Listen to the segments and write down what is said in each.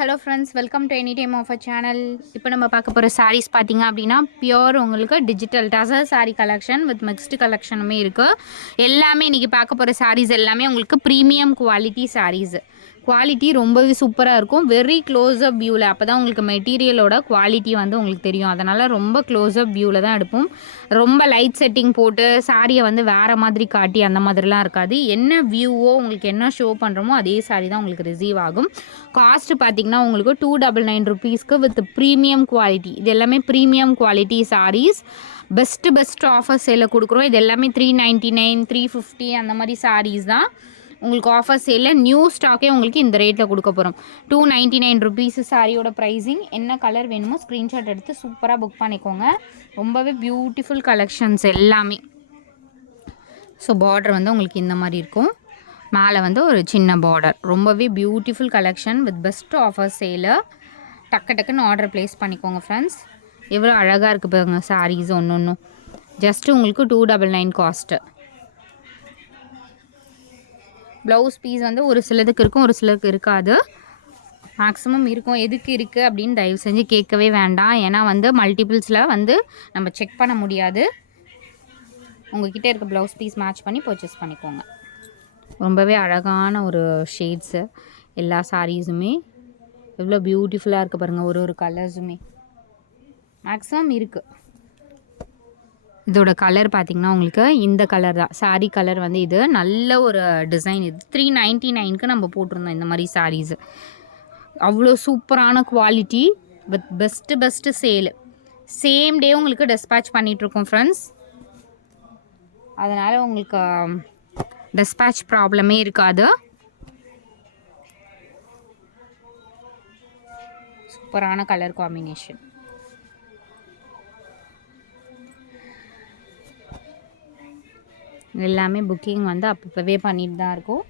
Hello friends, welcome to any time of a channel. இப்போ நம்ம பார்க்க போகிற சாரீஸ் பார்த்தீங்க அப்படின்னா பியோர் உங்களுக்கு digital tussar sari collection with mixed கலெக்ஷனுமே இருக்குது. எல்லாமே இன்றைக்கி பார்க்க போகிற சாரீஸ் எல்லாமே உங்களுக்கு ப்ரீமியம் குவாலிட்டி சாரீஸ். குவாலிட்டி ரொம்பவே சூப்பராக இருக்கும். வெரி க்ளோஸ்அப் வியூவில், அப்போ தான் உங்களுக்கு மெட்டீரியலோட குவாலிட்டி வந்து உங்களுக்கு தெரியும். அதனால் ரொம்ப க்ளோஸ்அப் வியூவில் தான் எடுப்போம். ரொம்ப லைட் செட்டிங் போட்டு சாரியை வந்து வேறு மாதிரி காட்டி அந்த மாதிரிலாம் இருக்காது. என்ன வியூவோ உங்களுக்கு என்ன ஷோ பண்ணுறோமோ அதே சாரி தான் உங்களுக்கு ரிசீவ் ஆகும். காஸ்ட் பார்த்திங்கன்னா உங்களுக்கு 299 ருபீஸ்க்கு வித் ப்ரீமியம் குவாலிட்டி. இது எல்லாமே premium quality saris. Best offer சேலில் கொடுக்குறோம். இது எல்லாமே 399 350 அந்த மாதிரி சாரீஸ் தான் உங்களுக்கு ஆஃபர் சேலில். நியூ ஸ்டாக்கே உங்களுக்கு இந்த ரேட்டில் கொடுக்க போகிறோம். 299 ருபீஸ் சாரியோட ப்ரைஸிங். என்ன கலர் வேணுமோ ஸ்க்ரீன்ஷாட் எடுத்து சூப்பராக புக் பண்ணிக்கோங்க. ரொம்பவே பியூட்டிஃபுல் கலெக்ஷன்ஸ் எல்லாமே. ஸோ பார்டர் வந்து உங்களுக்கு இந்த மாதிரி இருக்கும். மேலே வந்து ஒரு சின்ன பார்டர். ரொம்பவே beautiful collection with best offer sale. டக்குன்னு ஆர்டர் ப்ளேஸ் பண்ணிக்கோங்க ஃப்ரெண்ட்ஸ். எவ்வளோ அழகாக இருக்குது பாருங்க சாரீஸ் ஒன்றும். ஜஸ்ட்டு உங்களுக்கு 299 காஸ்ட்டு. ப்ளவுஸ் பீஸ் வந்து ஒரு சிலதுக்கு இருக்கும், ஒரு சிலருக்கு இருக்காது. மேக்ஸிமம் இருக்கும். எதுக்கு இருக்குது அப்படின்னு தயவு செஞ்சு கேட்கவே வேண்டாம். ஏன்னா வந்து மல்டிபிள்ஸில் வந்து நம்ம செக் பண்ண முடியாது. உங்கள்கிட்ட இருக்க ப்ளவுஸ் பீஸ் மேட்ச் பண்ணி பர்ச்சேஸ் பண்ணிக்கோங்க. ரொம்பவே அழகான ஒரு ஷேட்ஸு. எல்லா சாரீஸுமே எவ்வளோ பியூட்டிஃபுல்லாக இருக்குது பாருங்கள். ஒரு கலர்ஸுமே மேக்ஸிமம் இருக்குது. இதோட கலர் பார்த்திங்கன்னா உங்களுக்கு இந்த கலர் தான். சாரீ கலர் வந்து இது நல்ல ஒரு டிசைன். இது 399க்கு நம்ம போட்டிருந்தோம் இந்த மாதிரி சாரீஸு. அவ்வளோ சூப்பரான quality with best sale. Same day உங்களுக்கு டிஸ்பேட்ச் பண்ணிகிட்ருக்கோம் ஃப்ரெண்ட்ஸ். அதனால் உங்களுக்கு டிஸ்பேட்ச் ப்ராப்ளமே இருக்காது. சூப்பரான கலர் காம்பினேஷன். எல்லாமே புக்கிங் வந்து அப்பப்போவே பண்ணிட்டு தான் இருக்கும்.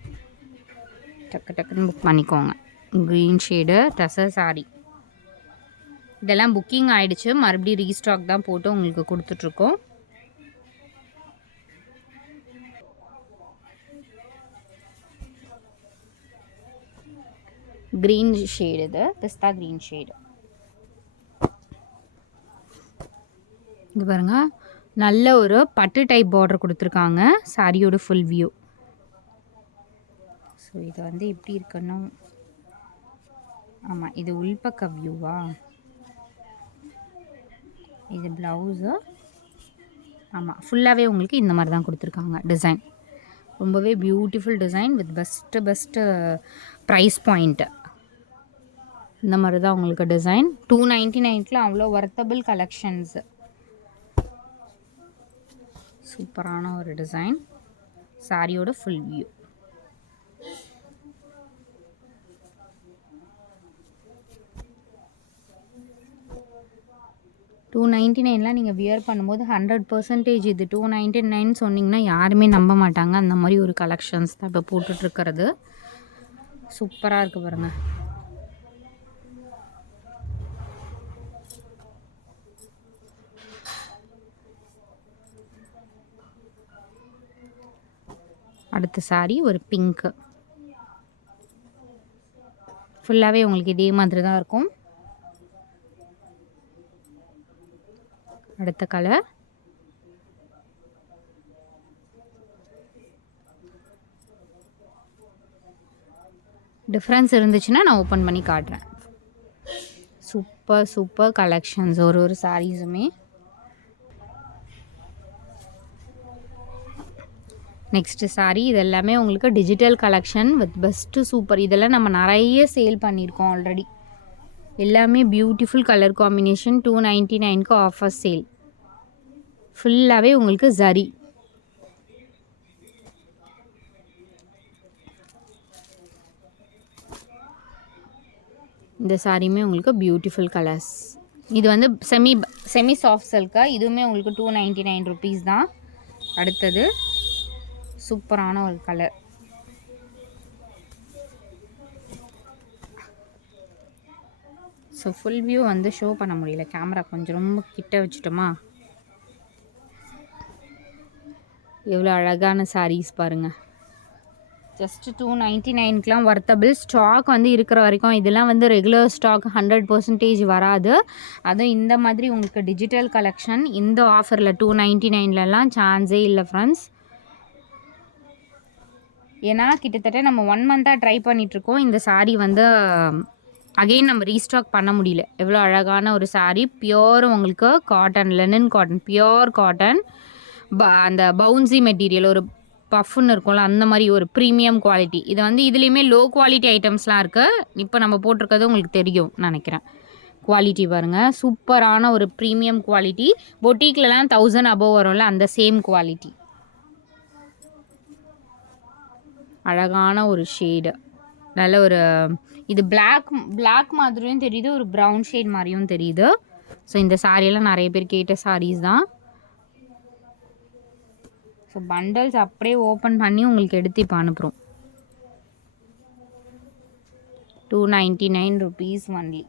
டக்குன்னு புக் பண்ணிக்கோங்க. க்ரீன் ஷேடு டசர் சாரி இதெல்லாம் புக்கிங் ஆகிடுச்சு. மறுபடியும் ரீஸ்டாக் தான் போட்டு உங்களுக்கு கொடுத்துட்ருக்கோம். க்ரீன் ஷேடு, இது பிஸ்தா க்ரீன் ஷேடு. இது பாருங்கள், நல்ல ஒரு பட்டு டைப் பார்டர் கொடுத்துருக்காங்க. சாரியோட ஃபுல் வியூ. ஸோ இது வந்து எப்படி இருக்கணும், ஆமாம் இது உள்பக்க வியூவா. இது ப்ளவுஸு. ஆமாம் ஃபுல்லாகவே உங்களுக்கு இந்த மாதிரி தான் கொடுத்துருக்காங்க டிசைன். ரொம்பவே beautiful design with best price point. இந்த மாதிரி தான் உங்களுக்கு டிசைன். 299ல் அவ்வளோ வர்த்தபிள் கலெக்ஷன்ஸு. சூப்பரான ஒரு டிசைன். சாரியோட ஃபுல் வியூ. $299 நீங்கள் வியர் பண்ணும்போது 100% இது 299 சொன்னிங்கன்னா யாருமே நம்ப மாட்டாங்க. அந்த மாதிரி ஒரு கலெக்ஷன்ஸ் தான் இப்போ போட்டுட்ருக்கிறது. சூப்பராக இருக்குது பாருங்கள். அடுத்த சாரி ஒரு பிங்க்கு. ஃபுல்லாகவே உங்களுக்கு இதே மாதிரி தான் இருக்கும். அடுத்த கலர் டிஃப்ரென்ஸ் இருந்துச்சுன்னா நான் ஓப்பன் பண்ணி காட்டுறேன். சூப்பர் கலெக்ஷன்ஸ் ஒரு சாரீஸுமே. நெக்ஸ்ட்டு சாரீ. இது எல்லாமே உங்களுக்கு digital collection with best super. இதெல்லாம் நம்ம நிறைய சேல் பண்ணியிருக்கோம் ஆல்ரெடி. எல்லாமே பியூட்டிஃபுல் கலர் காம்பினேஷன். 299க்கு ஆஃபர் சேல். ஃபுல்லாகவே உங்களுக்கு ஜரி. இந்த சாரியுமே உங்களுக்கு பியூட்டிஃபுல் கலர்ஸ். இது வந்து செமி சாஃப்ட் சில்கா. இதுவுமே உங்களுக்கு 299 ருபீஸ் தான். அடுத்தது சூப்பரான ஒரு கலர். ஸோ ஃபுல் வியூ வந்து ஷோ பண்ண முடியல, கேமரா கொஞ்சம் ரொம்ப கிட்ட வச்சுட்டோமா. எவ்வளோ அழகான சாரீஸ் பாருங்கள். Just 299க்குலாம் worthable. ஸ்டாக் வந்து இருக்கிற வரைக்கும் இதெல்லாம் வந்து ரெகுலர் ஸ்டாக் 100% வராது. அதுவும் இந்த மாதிரி உங்களுக்கு டிஜிட்டல் கலெக்ஷன் இந்த ஆஃபரில் 299லலாம் சான்ஸே இல்லை ஃப்ரெண்ட்ஸ். ஏன்னா கிட்டத்தட்ட நம்ம 1 மந்த்தாக ட்ரை பண்ணிகிட்ருக்கோம். இந்த சாரீ வந்து அகெயின் நம்ம ரீஸ்டாக் பண்ண முடியல. எவ்வளோ அழகான ஒரு சாரீ. பியோர் உங்களுக்கு cotton, Lenin cotton, pure cotton. அந்த பவுன்சி மெட்டீரியல் ஒரு பஃப்னு இருக்கும்ல, அந்த மாதிரி ஒரு ப்ரீமியம் குவாலிட்டி. இது வந்து இதுலேயுமே லோ குவாலிட்டி ஐட்டம்ஸ்லாம் இருக்குது. இப்போ நம்ம போட்டிருக்கிறது உங்களுக்கு தெரியும் நினைக்கிறேன். குவாலிட்டி பாருங்கள், சூப்பரான ஒரு ப்ரீமியம் குவாலிட்டி. பொட்டிக்லலாம் 1000 அபோவ் வரும்ல, அந்த சேம் குவாலிட்டி. அழகான ஒரு ஷேடு, நல்ல ஒரு இது பிளாக் மாதிரியும் தெரியுது, ஒரு ப்ரௌன் ஷேட் மாதிரியும் தெரியுது. ஸோ இந்த சாரியெல்லாம் நிறைய பேர் கேட்ட சாரீஸ் தான். ஸோ பண்டல்ஸ் அப்படியே ஓப்பன் பண்ணி உங்களுக்கு எடுத்து இப்போ அனுப்புகிறோம். 299 rupees ஒன்லி.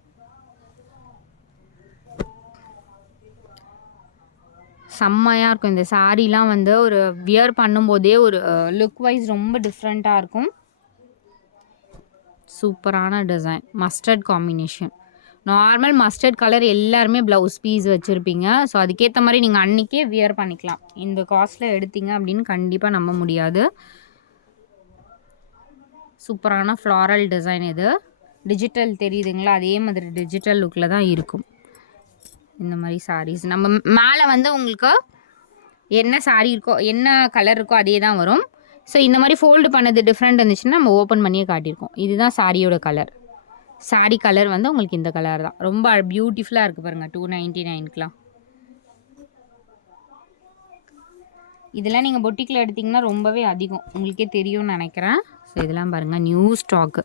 செம்மையாக இருக்கும் இந்த சாரீலாம். வந்து ஒரு வியர் பண்ணும்போதே ஒரு லுக் வைஸ் ரொம்ப டிஃப்ரெண்ட்டாக இருக்கும். சூப்பரான design, mustard combination. Normal mustard colour எல்லாருமே ப்ளவுஸ் பீஸ் வச்சுருப்பீங்க. ஸோ அதுக்கேற்ற மாதிரி நீங்கள் அன்றைக்கே வியர் பண்ணிக்கலாம். இந்த காஸ்ட்டில் எடுத்தீங்க அப்படின்னு கண்டிப்பாக நம்ப முடியாது. சூப்பரான ஃப்ளாரல் டிசைன். இது டிஜிட்டல் தெரியுதுங்களா, அதே மாதிரி டிஜிட்டல் லுக்கில் தான் இருக்கும் இந்த மாதிரி சாரீஸ். நம்ம மேலே வந்து உங்களுக்கு என்ன சாரீ இருக்கோ, என்ன கலர் இருக்கோ அதே தான் வரும். ஸோ இந்த மாதிரி ஃபோல்டு பண்ணது டிஃப்ரெண்ட் இருந்துச்சுன்னா நம்ம ஓப்பன் பண்ணியே காட்டியிருக்கோம். இதுதான் சாரியோட கலர். சாரீ கலர் வந்து உங்களுக்கு இந்த கலர் தான். ரொம்ப பியூட்டிஃபுல்லாக இருக்குது பாருங்கள் 299க்குலாம். இதெல்லாம் நீங்கள் பொட்டிக்கில் எடுத்திங்கன்னா ரொம்பவே அதிகம், உங்களுக்கே தெரியும்னு நினைக்கிறேன். ஸோ இதெல்லாம் பாருங்கள், நியூ ஸ்டாக்கு.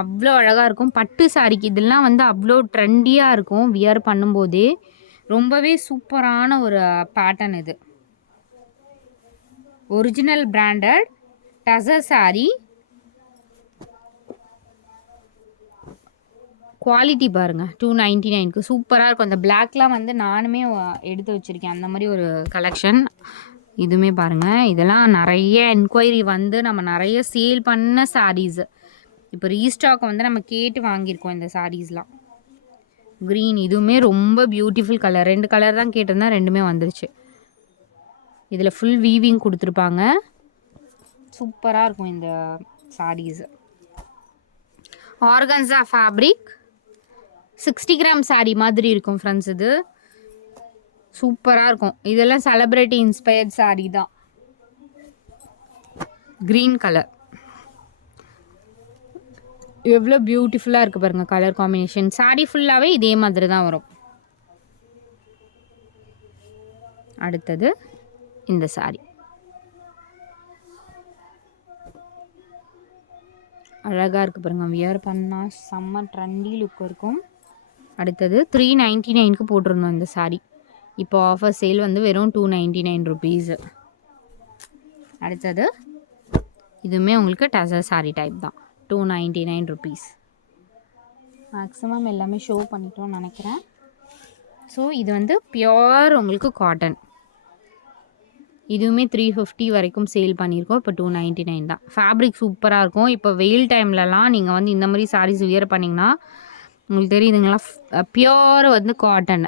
அவ்வளோ அழகாக இருக்கும் பட்டு சாரிக்கு. இதெல்லாம் வந்து அவ்வளோ ட்ரெண்டியாக இருக்கும் வியர் பண்ணும்போதே. ரொம்பவே சூப்பரான ஒரு பேட்டர்ன் இது. Original branded tussar sari. Quality பாருங்கள் 299க்கு சூப்பராக இருக்கும். அந்த பிளாக்லாம் வந்து நானுமே எடுத்து வச்சுருக்கேன், அந்த மாதிரி ஒரு கலெக்ஷன். இதுவுமே பாருங்கள், இதெல்லாம் நிறைய என்கொயரி வந்து நம்ம நிறைய சேல் பண்ண சாரீஸு. இப்போ ரீஸ்டாக் வந்து நம்ம கேட்டு வாங்கியிருக்கோம் இந்த சாரீஸ்லாம். க்ரீன், இதுவுமே ரொம்ப பியூட்டிஃபுல் கலர். 2 கலர் தான் கேட்டிருந்தேன், ரெண்டுமே வந்துருச்சு. இதில் ஃபுல் வீவிங் கொடுத்துருப்பாங்க. சூப்பராக இருக்கும் இந்த saris. Organza fabric 60 gram sari மாதிரி இருக்கும் ஃப்ரெண்ட்ஸ். இது சூப்பராக இருக்கும். இதெல்லாம் செலிப்ரிட்டி இன்ஸ்பயர்ட் சாரீ தான். க்ரீன் கலர் எவ்வளோ பியூட்டிஃபுல்லாக இருக்குது பாருங்கள் கலர் காம்பினேஷன். சாரீ ஃபுல்லாகவே இதே மாதிரி தான் வரும். அடுத்தது இந்த சாரீ அழகாக இருக்குது பாருங்கள். வியர் பண்ணால் செம்ம ட்ரெண்டி லுக் இருக்கும். அடுத்தது 399க்கு போட்டிருந்தோம் இந்த சாரீ. இப்போ ஆஃபர் சேல் வந்து வெறும் 299 rupees. அடுத்தது இதுவுமே உங்களுக்கு டசர் சாரீ டைப் தான், 299 rupees. மேக்ஸிமம் எல்லாமே ஷோ பண்ணிட்டோம்னு நினைக்கிறேன். ஸோ இது வந்து பியோர் உங்களுக்கு காட்டன். இதுவுமே 350 வரைக்கும் சேல் பண்ணியிருக்கோம். இப்போ 299 தான். ஃபேப்ரிக் சூப்பராக இருக்கும். இப்போ வெயில் டைம்லலாம் நீங்கள் வந்து இந்த மாதிரி சாரீஸ் வியர் பண்ணிங்கன்னா உங்களுக்கு தெரியுதுங்களா, பியோர் வந்து காட்டன்,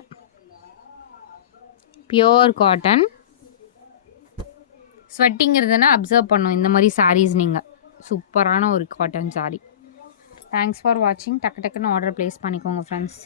பியோர் காட்டன். ஸ்வெட்டிங் இருந்ததுன்னா அப்சர்வ் பண்ணும் இந்த மாதிரி சாரீஸ். நீங்கள் சூப்பரான ஒரு காட்டன் சாரீ. தேங்க்ஸ் ஃபார் வாட்சிங். டக்கு டக்குன்னு ஆர்டர் ப்ளேஸ் பண்ணிக்கோங்க ஃப்ரெண்ட்ஸ்.